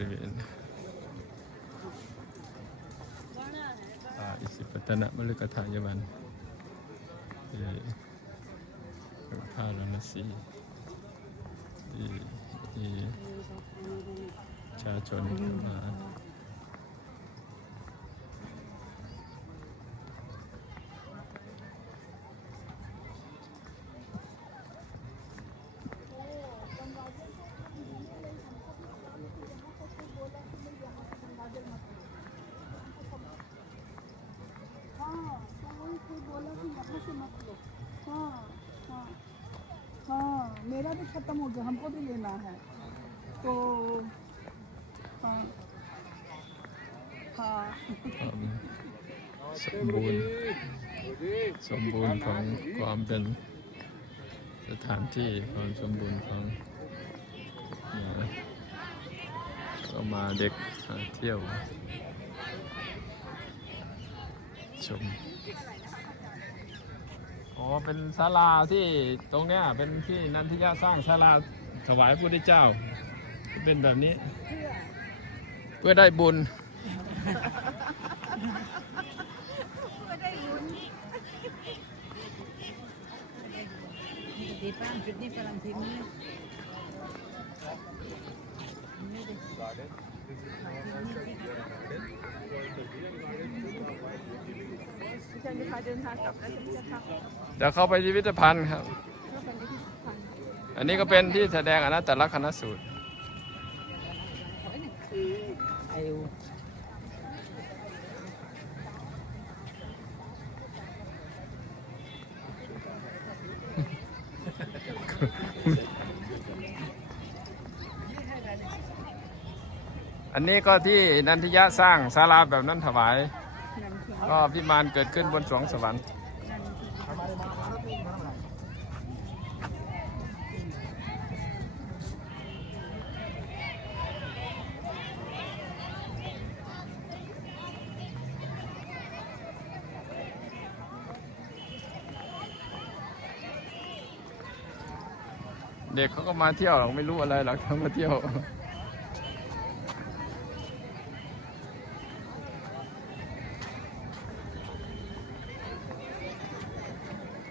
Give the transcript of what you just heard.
ริเวณป่าอิสิปตนะมฤกทายวันที่พาราณสีดีดีชาชนเข้ามา हाँ हाँ हाँ मेरा भी खत्म हो गया हमको भी लेना है तो हाँ हाँ ความสมบูรณ์สมบูรณ์ของความเป็นสถานที่ความสมบูรณ์ของเนี่ยก็มาเด็กมาเที่ยว ชม อ๋อเป็นศาลาที่ตรงเนี้ยเป็นที่นันทิยาสร้างศาลาถวายพระพุทธเจ้า เป็นแบบนี้ เพื่อได้บุญดีป้ามจุดนี้กำลังทิ้ง นจะพาเดินทางกลับแล้วฉันจะทำเดี๋ยวเข้าไปพิพิธภัณฑ์ครับเข้าไปในที่พันอันนี้ก็เป็นที่แสดงอนัตตลักษณสูตร อันนี้ก็ที่นันทิยะสร้างศาลาแบบนั้นถวาย ก็พิมานเกิดขึ้นบนสวงสวรรค์เด็กเขาก็มาเที่ยวหรอกไม่รู้อะไรหรอกเขามาเที่ยว